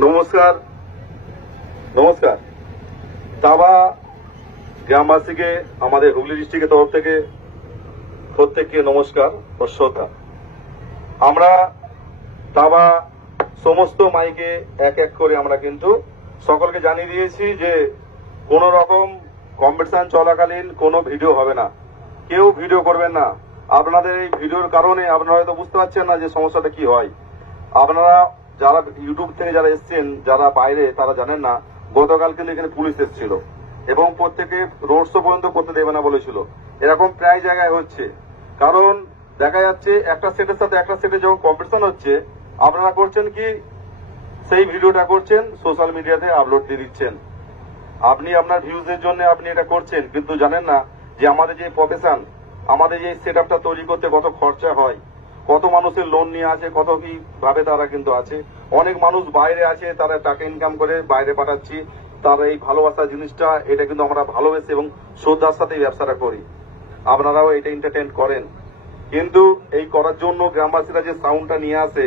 নমস্কার নমস্কার তাবা গ্রামবাসীকে আমাদের হুগলি ডিস্ট্রিক্টের তরফ থেকে প্রত্যেককে নমস্কার ও শ্রদ্ধা। আমরা তাবা সমস্ত মাইকে এক এক করে আমরা কিন্তু সকলকে জানিয়ে দিয়েছি যে কোন রকম কম্পিটিশন চলাকালীন কোনো ভিডিও হবে না, কেউ ভিডিও করবেন না। আপনাদের এই ভিডিওর কারণে আপনারা হয়তো বুঝতে পারছেন না যে সমস্যাটা কি হয়। আপনারা যারা ইউটিউব থেকে যারা এসছেন, যারা বাইরে, তারা জানেন না গতকাল কিন্তু এখানে পুলিশ এসেছিল এবং প্রত্যেকে রোড শো পর্যন্ত করতে দেবে না বলেছিল। এরকম প্রায় জায়গায় হচ্ছে, কারণ দেখা যাচ্ছে একটা সেটের সাথে একটা সেটে যখন কম্পিটিশন হচ্ছে, আপনারা করছেন কি সেই ভিডিওটা করছেন সোশ্যাল মিডিয়াতে আপলোড দিয়ে দিচ্ছেন। আপনি আপনার ভিউজের জন্য আপনি এটা করছেন, কিন্তু জানেন না যে আমাদের যে প্রফেশন, আমাদের যে সেট আপটা তৈরি করতে কত খরচা হয়, কত মানুষের লোন নিয়ে আছে, কত কি ভাবে তারা কিন্তু আছে। অনেক মানুষ বাইরে আছে, তারা টাকা ইনকাম করে বাইরে পাঠাচ্ছি। তার এই ভালোবাসা জিনিসটা, এটা কিন্তু আমরা ভালোবেসে এবং শ্রদ্ধার সাথে ব্যবসাটা করি। আপনারাও এটা এন্টারটেইন করেন, কিন্তু এই করার জন্য গ্রামবাসীরা যে সাউন্ডটা নিয়ে আসে,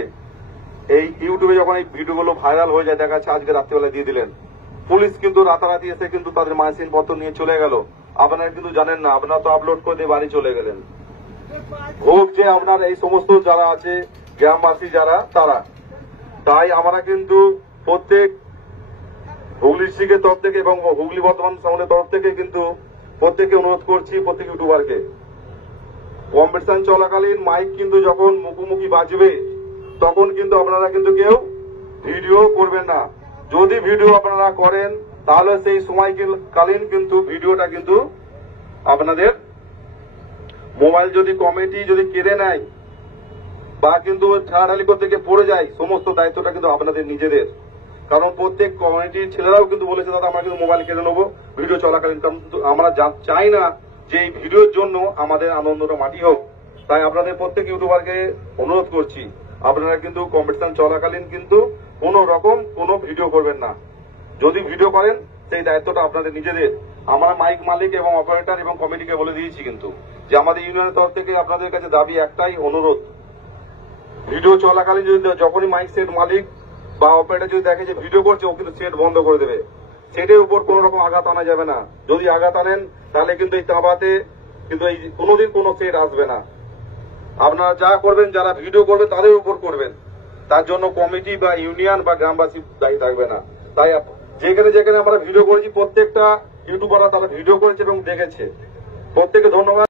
এই ইউটিউবে যখন এই ভিডিওগুলো ভাইরাল হয়ে যায়, দেখা যাচ্ছে আজকে রাত্রিবেলা দিয়ে দিলেন, পুলিশ কিন্তু রাতারাতি এসে কিন্তু তাদের মাইসিন পত্র নিয়ে চলে গেল। আপনারা কিন্তু জানেন না, আপনারা তো আপলোড করে দিয়ে বাড়ি চলে গেলেন। ভোগ যে আপনার এই সমস্ত যারা আছে গ্রামবাসী যারা, তারা তাই আমরা কিন্তু প্রত্যেক হুগলি ডিস্ট্রিক্টের তরফ থেকে এবং হুগলি বর্ধমান সাউন্ডের তরফ থেকে কিন্তু প্রত্যেককে অনুরোধ করছি, প্রত্যেক ইউটিউবারকে, কম্পিটিশন চলাকালীন মাইক কিন্তু যখন মুখোমুখি বাজবে তখন কিন্তু আপনারা কিন্তু কেউ ভিডিও করবেন না। যদি ভিডিও আপনারা করেন তাহলে সেই সময়কালীন কিন্তু ভিডিওটা কিন্তু আপনাদের মোবাইল যদি কমিটি যদি কেড়ে নেয় বা কিন্তু ঠেলাঠালি করতে গিয়ে পড়ে যায়, সমস্ত দায়িত্বটা কিন্তু আপনাদের নিজেদের। কারণ প্রত্যেক কমিটির ছেলেরাও কিন্তু বলেছে, দাদা আমরা কিন্তু মোবাইল কেড়ে নেবো ভিডিও চলাকালীন। কিন্তু আমরা চাই না যে এই ভিডিওর জন্য আমাদের আনন্দটা মাটি হোক। তাই আপনাদের প্রত্যেক ইউটিউবারকে অনুরোধ করছি, আপনারা কিন্তু কম্পিটিশন চলাকালীন কিন্তু কোন রকম কোনো ভিডিও করবেন না। যদি ভিডিও করেন সেই দায়িত্বটা আপনাদের নিজেদের। আমরা মাইক মালিক এবং অপারেটর এবং কমিটিকে বলে দিয়েছি কিন্তু যে আমাদের ইউনিয়নের তরফ থেকে আপনাদের কাছে দাবি একটাই, অনুরোধ, ভিডিও চলাকালীন যদি যখনই মাইক সেট মালিক বা অপারেটর যদি দেখে যে ভিডিও করছে, ও কিন্তু সেট বন্ধ করে দেবে। সেটের উপর কোন রকম আঘাত আনা যাবে না। যদি আঘাত আনেন তাহলে কিন্তু এই তাবাতে কিন্তু এই কোনোদিন কোনো সেট আসবে না। আপনারা যা করবেন, যারা ভিডিও করবে তাদের উপর করবেন, তার জন্য কমিটি বা ইউনিয়ন বা গ্রামবাসী দায়ী থাকবে না। তাই যেখানে যেখানে আমরা ভিডিও করেছি প্রত্যেকটা ইউটিউবাররা তারা ভিডিও করেছে এবং দেখেছে। প্রত্যেকে ধন্যবাদ।